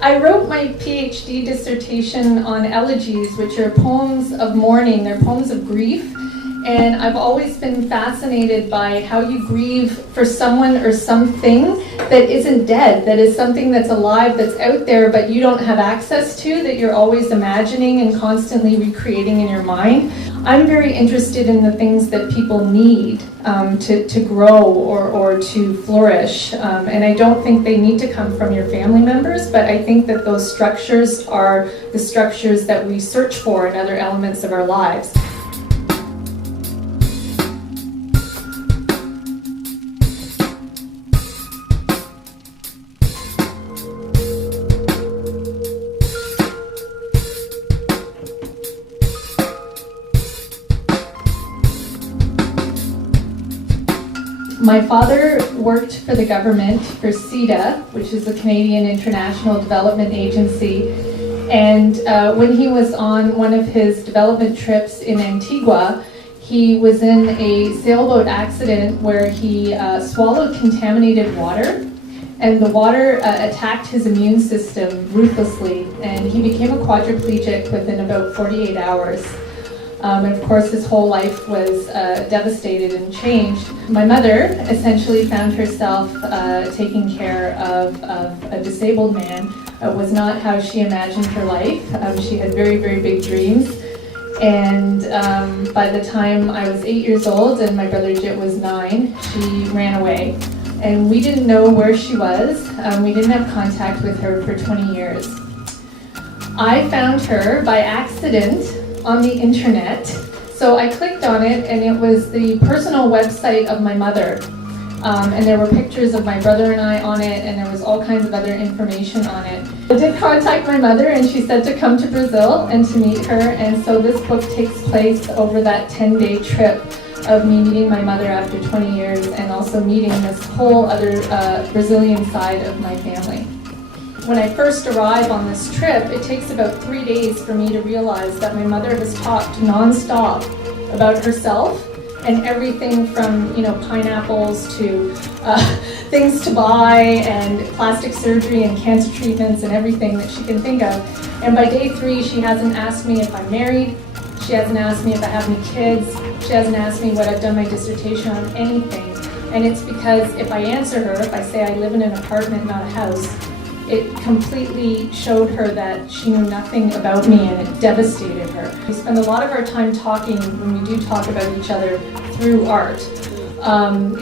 I wrote my PhD dissertation on elegies, which are poems of mourning. They're poems of grief. And I've always been fascinated by how you grieve for someone or something that isn't dead, that is something that's alive, that's out there, but you don't have access to, that you're always imagining and constantly recreating in your mind. I'm very interested in the things that people need to grow or to flourish. And I don't think they need to come from your family members, but I think that those structures are the structures that we search for in other elements of our lives. My father worked for the government, for CEDA, which is the Canadian International Development Agency, and when he was on one of his development trips in Antigua, he was in a sailboat accident where he swallowed contaminated water, and the water attacked his immune system ruthlessly, and he became a quadriplegic within about 48 hours. And of course, his whole life was devastated and changed. My mother essentially found herself taking care of a disabled man. It was not how she imagined her life. She had very, very big dreams. And by the time I was 8 years old and my brother Jit was 9, she ran away. And we didn't know where she was. We didn't have contact with her for 20 years. I found her by accident on the internet. So I clicked on it, and it was the personal website of my mother. And there were pictures of my brother and I on it, and there was all kinds of other information on it. I did contact my mother, and she said to come to Brazil and to meet her. And so this book takes place over that 10-day trip of me meeting my mother after 20 years and also meeting this whole other Brazilian side of my family. When I first arrive on this trip, it takes about 3 days for me to realize that my mother has talked non-stop about herself and everything from, pineapples to things to buy and plastic surgery and cancer treatments and everything that she can think of. And by day 3, she hasn't asked me if I'm married. She hasn't asked me if I have any kids. She hasn't asked me what I've done my dissertation on, anything. And it's because if I answer her, if I say I live in an apartment, not a house, it completely showed her that she knew nothing about me, and it devastated her. We spend a lot of our time talking, when we do talk about each other, through art,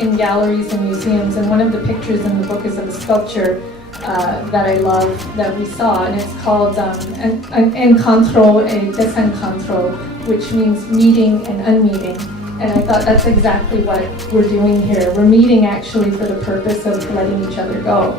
in galleries and museums. And one of the pictures in the book is of a sculpture that I love that we saw, and it's called Encontro e Desencontro, which means meeting and unmeeting. And I thought that's exactly what we're doing here. We're meeting actually for the purpose of letting each other go.